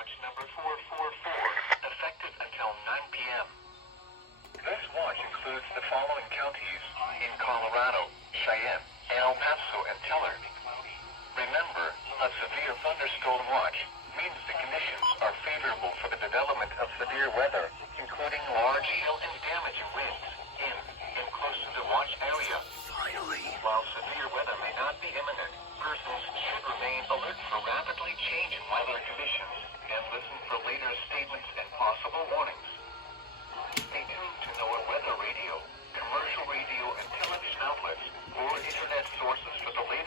Watch number 444, effective until 9 p.m. This watch includes the following counties in Colorado: Cheyenne, El Paso, and Teller. Remember, a severe thunderstorm watch means the conditions are favorable for the development of severe weather, including large hail and damaging winds in and close to the watch area. While severe weather may not be imminent, persons should remain alert for rapidly changing weather conditions and listen for later statements and possible warnings. Stay tuned to NOAA weather radio, commercial radio and television outlets, or internet sources for the latest